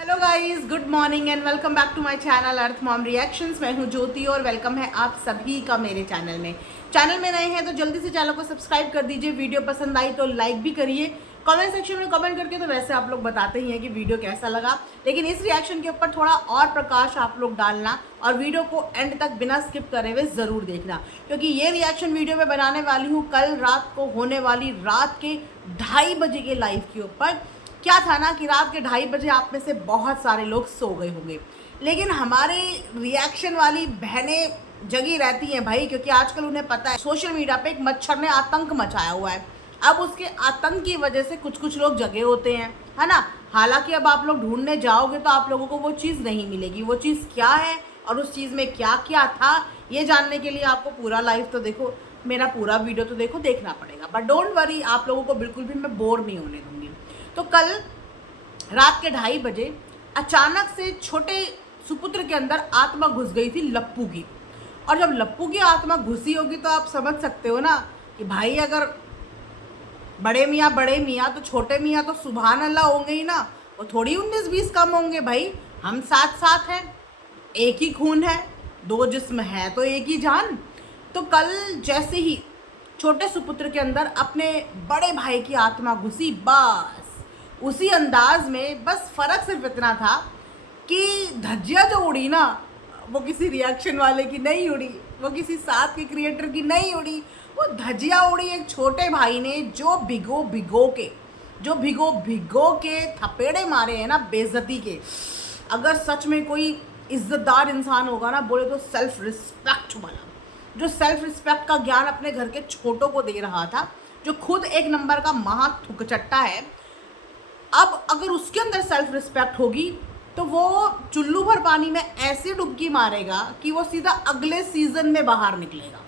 Hello guys, good morning and welcome back to my channel अर्थ mom reactions. मैं हूं ज्योति और वेलकम है आप सभी का मेरे चैनल में। चैनल में नए हैं तो जल्दी से चैनल को सब्सक्राइब कर दीजिए। वीडियो पसंद आई तो लाइक भी करिए। कमेंट सेक्शन में कमेंट करके तो वैसे आप लोग बताते ही हैं कि वीडियो कैसा लगा, लेकिन इस रिएक्शन के ऊपर थोड़ा और प्रकाश आप लोग डालना और वीडियो को एंड तक बिना स्किप करे हुए ज़रूर देखना, क्योंकि ये रिएक्शन वीडियो मैं बनाने वाली हूँ कल रात को होने वाली रात के 2:30 बजे के लाइव के ऊपर। क्या था ना कि रात के 2:30 बजे आप में से बहुत सारे लोग सो गए होंगे, लेकिन हमारे रिएक्शन वाली बहनें जगी रहती हैं भाई, क्योंकि आजकल उन्हें पता है सोशल मीडिया पे एक मच्छर ने आतंक मचाया हुआ है। अब उसके आतंक की वजह से कुछ कुछ लोग जगे होते हैं, है ना। हालांकि अब आप लोग ढूंढने जाओगे तो आप लोगों को वो चीज़ नहीं मिलेगी। वो चीज़ क्या है और उस चीज़ में क्या क्या था, ये जानने के लिए आपको पूरा लाइव तो देखो, मेरा पूरा वीडियो तो देखो, देखना पड़ेगा। बट डोंट वरी, आप लोगों को बिल्कुल भी मैं बोर नहीं होने दूंगी। तो कल रात के 2:30 बजे अचानक से छोटे सुपुत्र के अंदर आत्मा घुस गई थी लप्पू की। और जब लप्पू की आत्मा घुसी होगी तो आप समझ सकते हो ना कि भाई अगर बड़े मियाँ तो छोटे मियाँ तो सुभान अल्लाह होंगे ही ना। वो थोड़ी 19-20 कम होंगे भाई। हम साथ साथ हैं, एक ही खून है, दो जिस्म है तो एक ही जान। तो कल जैसे ही छोटे सुपुत्र के अंदर अपने बड़े भाई की आत्मा घुसी, बस उसी अंदाज में, बस फ़र्क सिर्फ इतना था कि धज्जियाँ जो उड़ी ना, वो किसी रिएक्शन वाले की नहीं उड़ी, वो किसी साथ के क्रिएटर की नहीं उड़ी। वो धज्जियाँ उड़ी एक छोटे भाई ने, जो भिगो भिगो के थपेड़े मारे हैं ना बेइज्जती के। अगर सच में कोई इज्जतदार इंसान होगा ना, बोले तो सेल्फ रिस्पेक्ट वाला, जो सेल्फ रिस्पेक्ट का ज्ञान अपने घर के छोटों को दे रहा था, जो खुद एक नंबर का महा थुकचट्टा है, अब अगर उसके अंदर सेल्फ रिस्पेक्ट होगी तो वो चुल्लू भर पानी में ऐसी डुबकी मारेगा कि वो सीधा अगले सीजन में बाहर निकलेगा।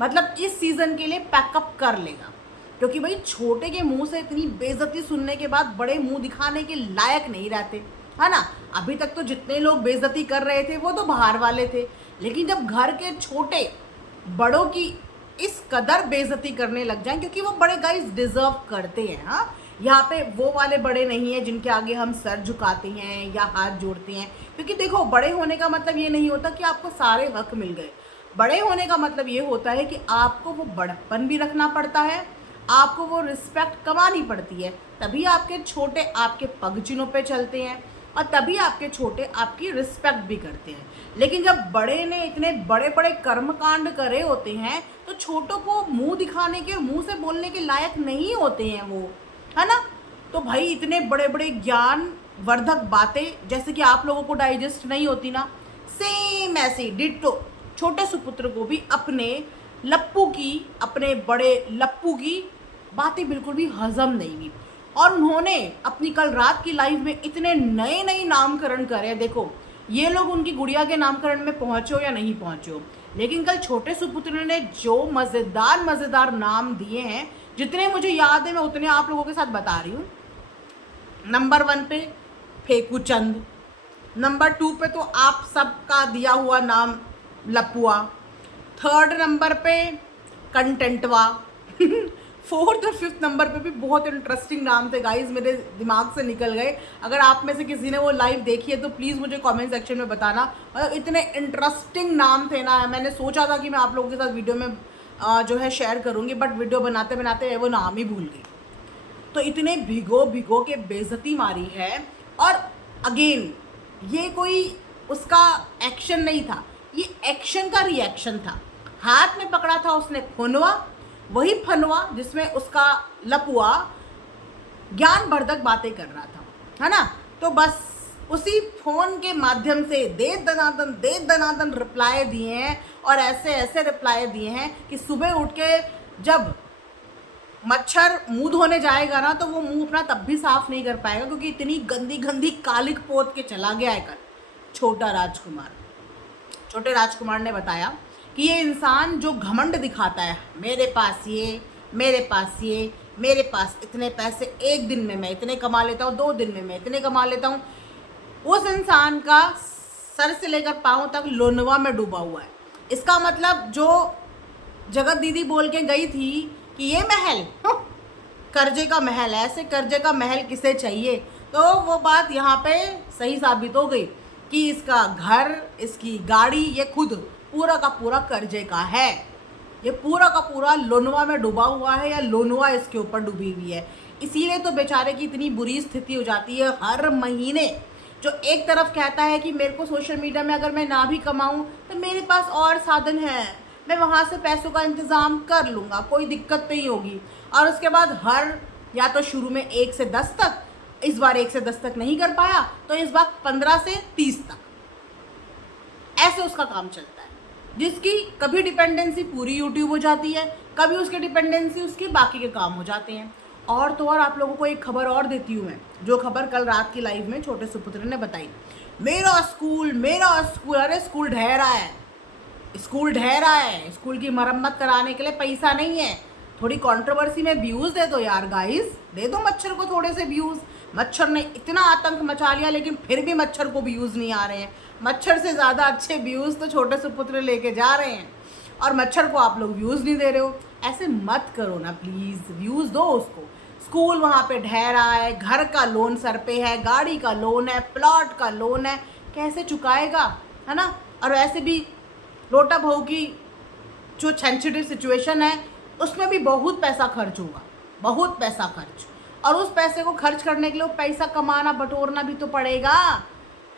मतलब इस सीजन के लिए पैकअप कर लेगा, क्योंकि भाई छोटे के मुंह से इतनी बेइज्जती सुनने के बाद बड़े मुंह दिखाने के लायक नहीं रहते, है ना। अभी तक तो जितने लोग बेइज्जती कर रहे थे वो तो बाहर वाले थे, लेकिन जब घर के छोटे बड़ों की इस कदर बेइज्जती करने लग जाएं, क्योंकि वो बड़े गाइस डिजर्व करते हैं। हाँ, यहाँ पे वो वाले बड़े नहीं हैं जिनके आगे हम सर झुकाते हैं या हाथ जोड़ते हैं, क्योंकि देखो, बड़े होने का मतलब ये नहीं होता कि आपको सारे हक मिल गए। बड़े होने का मतलब ये होता है कि आपको वो बड़प्पन भी रखना पड़ता है, आपको वो रिस्पेक्ट कमानी पड़ती है, तभी आपके छोटे आपके पगचिनों पे चलते हैं और तभी आपके छोटे आपकी रिस्पेक्ट भी करते हैं। लेकिन जब बड़े ने इतने बड़े बड़े कर्मकांड करे होते हैं तो छोटों को मुंह दिखाने के, मुंह से बोलने के लायक नहीं होते हैं वो, है ना। तो भाई इतने बड़े बड़े ज्ञान वर्धक बातें जैसे कि आप लोगों को डाइजेस्ट नहीं होती ना, सेम ऐसे डिट्टो छोटे सुपुत्र को भी अपने लप्पू की, अपने बड़े लप्पू की बातें बिल्कुल भी हजम नहीं हुई। और उन्होंने अपनी कल रात की लाइव में इतने नए नए नामकरण करे। देखो, ये लोग उनकी गुड़िया के नामकरण में पहुंचे हो या नहीं पहुंचे हो, लेकिन कल छोटे सुपुत्र ने जो मज़ेदार नाम दिए हैं, जितने मुझे याद है मैं उतने आप लोगों के साथ बता रही हूँ। नंबर 1 पे फेकू चंद, नंबर 2 पे तो आप सबका दिया हुआ नाम लपुआ, 3rd नंबर पे कंटेंटवा, 4th और 5th नंबर पे भी बहुत इंटरेस्टिंग नाम थे गाइस, मेरे दिमाग से निकल गए। अगर आप में से किसी ने वो लाइव देखी है तो प्लीज़ मुझे कमेंट सेक्शन में बताना। मतलब इतने इंटरेस्टिंग नाम थे ना, मैंने सोचा था कि मैं आप लोगों के साथ वीडियो में जो है शेयर करूँगी, बट वीडियो बनाते बनाते वो नाम ही भूल गई। तो इतने भिगो के बेइज्जती मारी है। और अगेन, ये कोई उसका एक्शन नहीं था, ये एक्शन का रिएक्शन था। हाथ में पकड़ा था उसने फनुआ, वही फनुआ जिसमें उसका लपुआ ज्ञानवर्धक बातें कर रहा था, है ना। तो बस उसी फोन के माध्यम से दे दनादन रिप्लाई दिए हैं, और ऐसे ऐसे रिप्लाई दिए हैं कि सुबह उठ के जब मच्छर मुंह धोने जाएगा ना तो वो मुंह अपना तब भी साफ नहीं कर पाएगा, क्योंकि इतनी गंदी गंदी कालिक पोत के चला गया है कल छोटे राजकुमार ने बताया कि ये इंसान जो घमंड दिखाता है, मेरे पास ये, मेरे पास ये, मेरे पास इतने पैसे, एक दिन में मैं इतने कमा लेता हूँ, 2 दिन में मैं इतने कमा लेता हूँ, उस इंसान का सर से लेकर पाँव तक लोनवा में डूबा हुआ है। इसका मतलब जो जगत दीदी बोल के गई थी कि ये महल कर्जे का महल है, ऐसे कर्जे का महल किसे चाहिए तो वो बात यहाँ पे सही साबित हो गई कि इसका घर, इसकी गाड़ी, ये खुद पूरा का पूरा कर्जे का है। ये पूरा का पूरा लोनवा में डूबा हुआ है, या लोनवा इसके ऊपर डूबी हुई है। इसीलिए तो बेचारे की इतनी बुरी स्थिति हो जाती है हर महीने। जो एक तरफ कहता है कि मेरे को सोशल मीडिया में अगर मैं ना भी कमाऊं तो मेरे पास और साधन है, मैं वहाँ से पैसों का इंतज़ाम कर लूँगा, कोई दिक्कत नहीं होगी। और उसके बाद हर, या तो शुरू में 1 से 10 तक, इस बार 1 से 10 तक नहीं कर पाया तो इस बार 15 से 30 तक, ऐसे उसका काम चलता है। जिसकी कभी डिपेंडेंसी पूरी यूट्यूब हो जाती है, कभी उसकी डिपेंडेंसी उसके बाकी के काम हो जाते हैं। और तो और आप लोगों को एक खबर और देती हूँ मैं, जो खबर कल रात की लाइव में छोटे सुपुत्र ने बताई। मेरा स्कूल, अरे स्कूल ढह रहा है, स्कूल ढह रहा है, स्कूल की मरम्मत कराने के लिए पैसा नहीं है। थोड़ी कंट्रोवर्सी में व्यूज़ दे दो यार गाइस, दे दो मच्छर को थोड़े से व्यूज़। मच्छर ने इतना आतंक मचा लिया लेकिन फिर भी मच्छर को व्यूज़ नहीं आ रहे हैं। मच्छर से ज़्यादा अच्छे व्यूज़ तो छोटे सुपुत्र लेके जा रहे हैं, और मच्छर को आप लोग व्यूज़ नहीं दे रहे हो। ऐसे मत करो ना प्लीज़, व्यूज़ दो उसको। स्कूल वहाँ पे ढह रहा है, घर का लोन सर पे है, गाड़ी का लोन है, प्लॉट का लोन है, कैसे चुकाएगा, है ना। और वैसे भी लोटा बहू की जो सेंसिटिव सिचुएशन है उसमें भी बहुत पैसा खर्च होगा, बहुत पैसा खर्च। और उस पैसे को खर्च करने के लिए वो पैसा कमाना बटोरना भी तो पड़ेगा,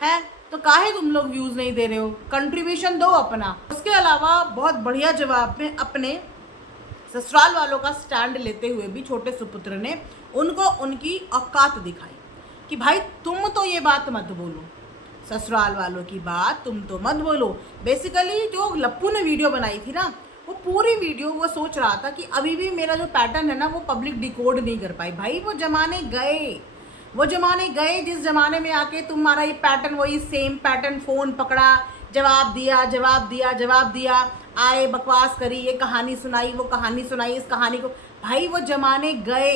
है। तो काहे तुम लोग व्यूज़ नहीं दे रहे हो, कंट्रीब्यूशन दो अपना। उसके अलावा बहुत बढ़िया जवाब में अपने ससुराल वालों का स्टैंड लेते हुए भी छोटे सुपुत्र ने उनको उनकी औकात दिखाई कि भाई तुम तो ये बात मत बोलो, ससुराल वालों की बात तुम तो मत बोलो। बेसिकली जो लप्पू ने वीडियो बनाई थी ना, वो पूरी वीडियो वो सोच रहा था कि अभी भी मेरा जो पैटर्न है ना वो पब्लिक डिकोड नहीं कर पाई। भाई वो ज़माने गए, वो ज़माने गए जिस ज़माने में आके तुम्हारा ये पैटर्न, वही सेम पैटर्न, फ़ोन पकड़ा, जवाब दिया जवाब दिया जवाब दिया, आए बकवास करी, ये कहानी सुनाई, वो कहानी सुनाई, इस कहानी को। भाई वो ज़माने गए।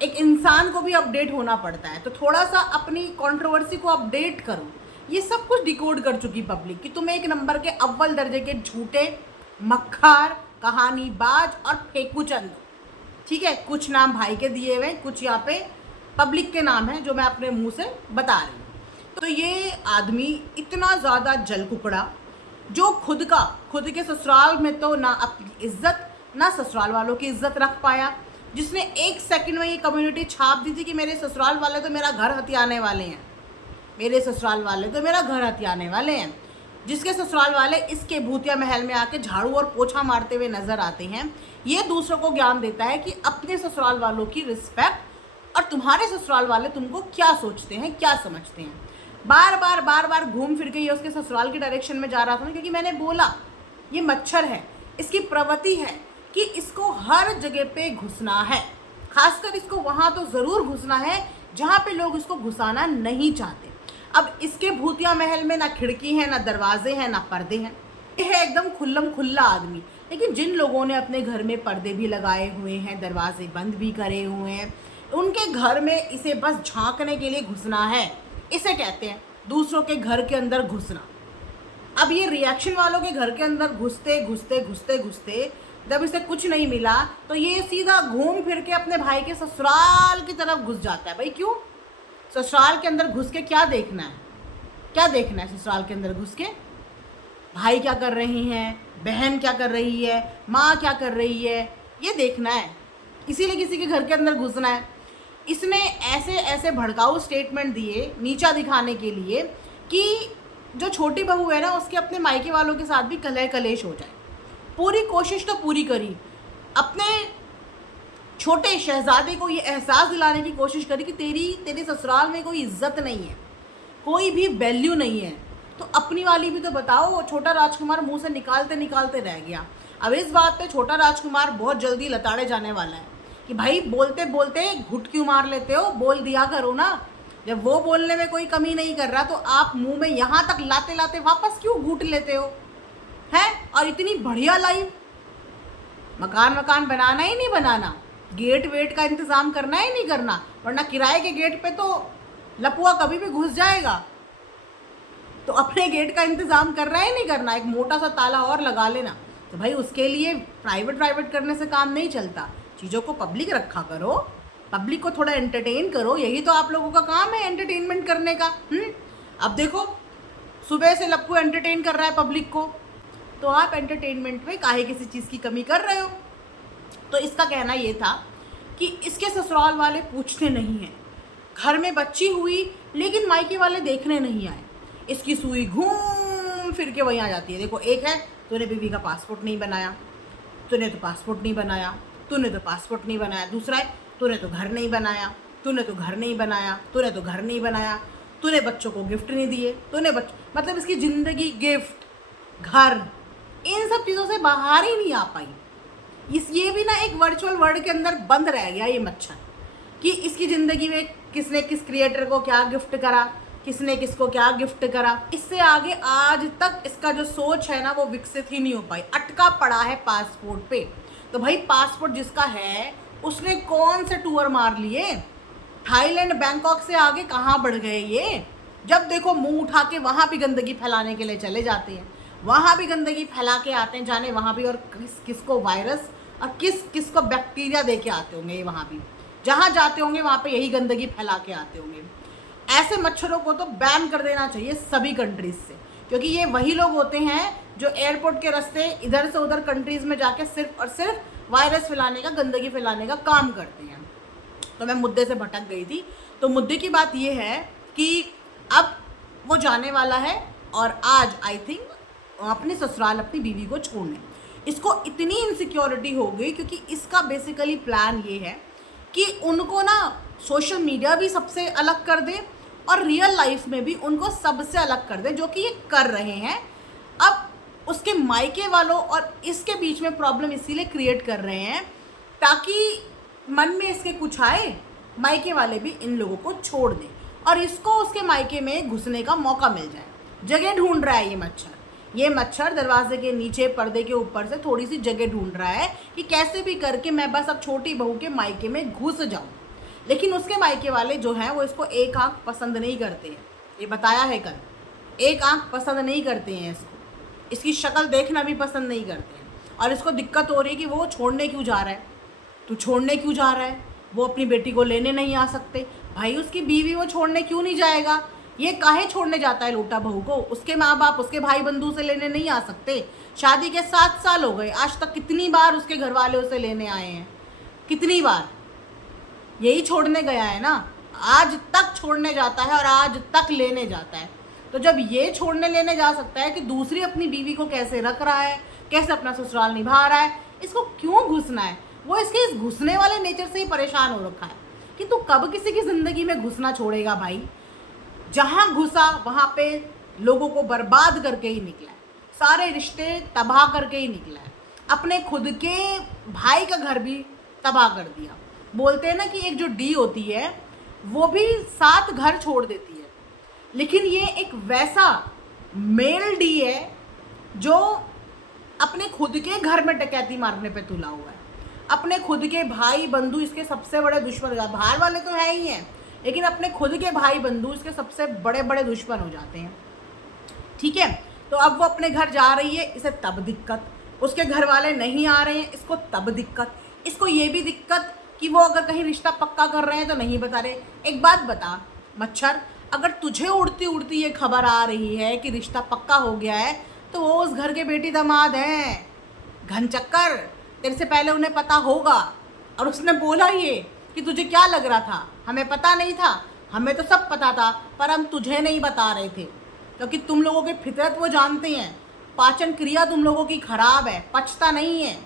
एक इंसान को भी अपडेट होना पड़ता है, तो थोड़ा सा अपनी कंट्रोवर्सी को अपडेट करो। ये सब कुछ डिकोड कर चुकी पब्लिक कि तुम एक नंबर के अव्वल दर्जे के झूठे, मक्खार, कहानीबाज और फेंकूचंद, ठीक है। कुछ नाम भाई के दिए हुए, कुछ यहाँ पे पब्लिक के नाम हैं जो मैं अपने मुंह से बता रही हूँ। तो ये आदमी इतना ज़्यादा जल कुकड़ा, जो खुद के ससुराल में तो ना अपनी इज्जत, ना ससुराल वालों की इज्जत रख पाया, जिसने 1 सेकंड में ये कम्युनिटी छाप दी थी कि मेरे ससुराल वाले तो मेरा घर हथियाने वाले हैं, मेरे ससुराल वाले तो मेरा घर हथियाने वाले हैं। जिसके ससुराल वाले इसके भूतिया महल में आके झाड़ू और पोछा मारते हुए नजर आते हैं, ये दूसरों को ज्ञान देता है कि अपने ससुराल वालों की रिस्पेक्ट, और तुम्हारे ससुराल वाले तुमको क्या सोचते हैं, क्या समझते हैं। बार बार घूम फिर के ये उसके ससुराल की डायरेक्शन में जा रहा था ना, क्योंकि मैंने बोला ये मच्छर है, इसकी प्रवृत्ति है कि इसको हर जगह पे घुसना है। खासकर इसको वहाँ तो ज़रूर घुसना है जहाँ पे लोग इसको घुसाना नहीं चाहते। अब इसके भूतिया महल में ना खिड़की है, ना दरवाजे हैं, ना पर्दे हैं। ये है एकदम खुल्लम खुल्ला आदमी। लेकिन जिन लोगों ने अपने घर में पर्दे भी लगाए हुए हैं, दरवाजे बंद भी करे हुए हैं, उनके घर में इसे बस झांकने के लिए घुसना है। इसे कहते हैं दूसरों के घर के अंदर घुसना। अब ये रिएक्शन वालों के घर के अंदर घुसते जब इसे कुछ नहीं मिला तो ये सीधा घूम फिर के अपने भाई के ससुराल की तरफ घुस जाता है। भाई क्यों? ससुराल के अंदर घुस के क्या देखना है, क्या देखना है ससुराल के अंदर घुस के? भाई क्या कर रही हैं, बहन क्या कर रही है, माँ क्या कर रही है, ये देखना है। इसीलिए किसी के घर के अंदर घुसना है। इसने ऐसे ऐसे भड़काऊ स्टेटमेंट दिए नीचा दिखाने के लिए कि जो छोटी बहू है ना उसके अपने मायके वालों के साथ भी कलह कलेश हो जाए। पूरी कोशिश तो पूरी करी, अपने छोटे शहजादे को ये एहसास दिलाने की कोशिश करी कि तेरे ससुराल में कोई इज्जत नहीं है, कोई भी वैल्यू नहीं है। तो अपनी वाली भी तो बताओ। वो छोटा राजकुमार मुंह से निकालते निकालते रह गया। अब इस बात पे छोटा राजकुमार बहुत जल्दी लताड़े जाने वाला है कि भाई बोलते बोलते घुट क्यों मार लेते हो, बोल दिया करो ना। जब वो बोलने में कोई कमी नहीं कर रहा तो आप मुंह में यहाँ तक लाते लाते वापस क्यों घूट लेते हो, है? और इतनी बढ़िया लाइफ, मकान बनाना ही नहीं बनाना, गेट वेट का इंतज़ाम करना ही नहीं करना, वरना किराए के गेट पे तो लपुआ कभी भी घुस जाएगा। तो अपने गेट का इंतज़ाम करना ही नहीं करना, एक मोटा सा ताला और लगा लेना। तो भाई उसके लिए प्राइवेट करने से काम नहीं चलता, चीज़ों को पब्लिक रखा करो। पब्लिक को थोड़ा एंटरटेन करो, यही तो आप लोगों का काम है, एंटरटेनमेंट करने का। अब देखो सुबह से लप्पू एंटरटेन कर रहा है पब्लिक को, तो आप एंटरटेनमेंट में काहे किसी चीज़ की कमी कर रहे हो। तो इसका कहना ये था कि इसके ससुराल वाले पूछते नहीं हैं, घर में बच्ची हुई लेकिन मायके वाले देखने नहीं आए, इसकी सुई घूम फिर के वहीं आ जाती है। देखो, एक है तूने बीवी का पासपोर्ट नहीं बनाया, तूने तो पासपोर्ट नहीं बनाया, तूने तो पासपोर्ट नहीं बनाया। दूसरा है तूने तो घर नहीं बनाया, तूने तो घर नहीं बनाया, तूने तो घर नहीं बनाया, तूने बच्चों को गिफ्ट नहीं दिए, तूने मतलब इसकी ज़िंदगी गिफ्ट घर इन सब चीज़ों से बाहर ही नहीं आ पाई। ये भी ना एक वर्चुअल वर्ल्ड के अंदर बंद रह गया ये मच्छर, कि इसकी ज़िंदगी में किसने किस क्रिएटर को क्या गिफ्ट करा, किसने किसको क्या गिफ्ट करा। इससे आगे आज तक इसका जो सोच है ना वो विकसित ही नहीं हो पाई, अटका पड़ा है पासपोर्ट पे। तो भाई पासपोर्ट जिसका है उसने कौन से टूर मार लिए, थाईलैंड बैंकॉक से आगे कहाँ बढ़ गए ये। जब देखो मुंह उठा के वहाँ भी गंदगी फैलाने के लिए चले जाते हैं, वहाँ भी गंदगी फैला के आते हैं, जाने वहाँ भी और किसको वायरस और किसको बैक्टीरिया दे के आते होंगे ये, वहाँ भी जहाँ जाते होंगे वहाँ पे यही गंदगी फैला के आते होंगे। ऐसे मच्छरों को तो बैन कर देना चाहिए सभी कंट्रीज़ से, क्योंकि ये वही लोग होते हैं जो एयरपोर्ट के रास्ते इधर से उधर कंट्रीज़ में जाके सिर्फ और सिर्फ वायरस फैलाने का, गंदगी फैलाने का काम करते हैं। तो मैं मुद्दे से भटक गई थी। तो मुद्दे की बात ये है कि अब वो जाने वाला है और आज आई थिंक अपने ससुराल अपनी बीवी को छोड़ने। इसको इतनी इनसिक्योरिटी हो गई क्योंकि इसका बेसिकली प्लान ये है कि उनको ना सोशल मीडिया भी सबसे अलग कर दे और रियल लाइफ में भी उनको सबसे अलग कर दे, जो कि ये कर रहे हैं। अब उसके मायके वालों और इसके बीच में प्रॉब्लम इसीलिए क्रिएट कर रहे हैं ताकि मन में इसके कुछ आए, मायके वाले भी इन लोगों को छोड़ दें और इसको उसके मायके में घुसने का मौका मिल जाए। जगह ढूंढ रहा है ये मच्छर दरवाजे के नीचे पर्दे के ऊपर से थोड़ी सी जगह ढूंढ रहा है कि कैसे भी करके मैं बस अब छोटी बहू के मायके में घुस जाऊं। लेकिन उसके मायके वाले जो हैं वो इसको एक आंख पसंद नहीं करते हैं, ये बताया है कल, एक आंख पसंद नहीं करते हैं इसको, इसकी शक्ल देखना भी पसंद नहीं करते हैं। और इसको दिक्कत हो रही है कि वो छोड़ने क्यों जा रहा है, तू छोड़ने क्यों जा रहा है, वो अपनी बेटी को लेने नहीं आ सकते। भाई उसकी बीवी वो छोड़ने क्यों नहीं जाएगा, ये काहे छोड़ने जाता है लोटा बहू को, उसके माँ बाप उसके भाई बंधु से लेने नहीं आ सकते। शादी के 7 साल हो गए, आज तक कितनी बार उसके घर वाले उसे लेने आए हैं, कितनी बार यही छोड़ने गया है ना, आज तक छोड़ने जाता है और आज तक लेने जाता है। तो जब ये छोड़ने लेने जा सकता है कि दूसरी अपनी बीवी को कैसे रख रहा है, कैसे अपना ससुराल निभा रहा है, इसको क्यों घुसना है। वो इसके इस घुसने वाले नेचर से ही परेशान हो रखा है कि तू कब किसी की ज़िंदगी में घुसना छोड़ेगा भाई। जहाँ घुसा वहाँ पे लोगों को बर्बाद करके ही निकला है, सारे रिश्ते तबाह करके ही निकला है, अपने खुद के भाई का घर भी तबाह कर दिया। बोलते हैं ना कि एक जो डी होती है वो भी 7 घर छोड़ देती है, लेकिन ये एक वैसा मेल डी है जो अपने खुद के घर में डकैती मारने पे तुला हुआ है। अपने खुद के भाई बंधु इसके सबसे बड़े दुश्मन, बाहर वाले तो है ही हैं, लेकिन अपने खुद के भाई बंधु इसके सबसे बड़े बड़े दुश्मन हो जाते हैं। ठीक है, तो अब वो अपने घर जा रही है, इसे तब दिक्कत, उसके घर वाले नहीं आ रहे हैं, इसको तब दिक्कत, इसको ये भी दिक्कत कि वो अगर कहीं रिश्ता पक्का कर रहे हैं तो नहीं बता रहे। एक बात बता मच्छर, अगर तुझे उड़ती उड़ती ये खबर आ रही है कि रिश्ता पक्का हो गया है तो वो उस घर के बेटी दामाद हैं, घन चक्कर, तेरे से पहले उन्हें पता होगा। और उसने बोला ये कि तुझे क्या लग रहा था, हमें पता नहीं था, हमें तो सब पता था पर हम तुझे नहीं बता रहे थे क्योंकि तुम लोगों की फितरत वो जानते हैं, पाचन क्रिया तुम लोगों की खराब है, पचता नहीं है।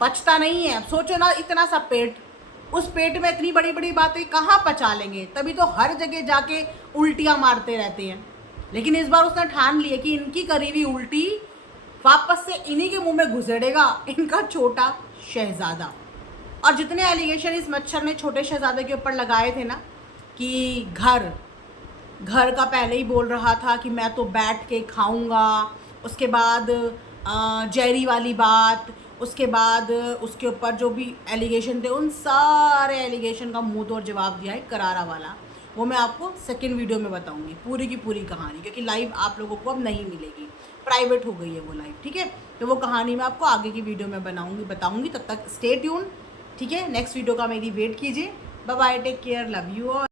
अब सोचो ना, इतना सा पेट, उस पेट में इतनी बड़ी बड़ी बातें कहाँ पचा लेंगे, तभी तो हर जगह जाके उल्टियाँ मारते रहते हैं। लेकिन इस बार उसने ठान लिया कि इनकी करी हुई उल्टी वापस से इन्हीं के मुंह में घुसेड़ेगा इनका छोटा शहजादा। और जितने एलिगेशन इस मच्छर ने छोटे शहजादे के ऊपर लगाए थे ना कि घर का पहले ही बोल रहा था कि मैं तो बैठ के खाऊंगा, उसके बाद जेरी वाली बात, उसके बाद उसके ऊपर जो भी एलिगेशन थे उन सारे एलिगेशन का मुंह तोड़ जवाब दिया है करारा वाला। वो मैं आपको सेकंड वीडियो में बताऊंगी पूरी की पूरी कहानी, क्योंकि लाइव आप लोगों को अब नहीं मिलेगी, प्राइवेट हो गई है वो लाइव। ठीक है, तो वो कहानी मैं आपको आगे की वीडियो में बताऊंगी। तब तक स्टे ट्यून, ठीक है, नेक्स्ट वीडियो का मेरी वेट कीजिए। Bye bye, take care, love you all.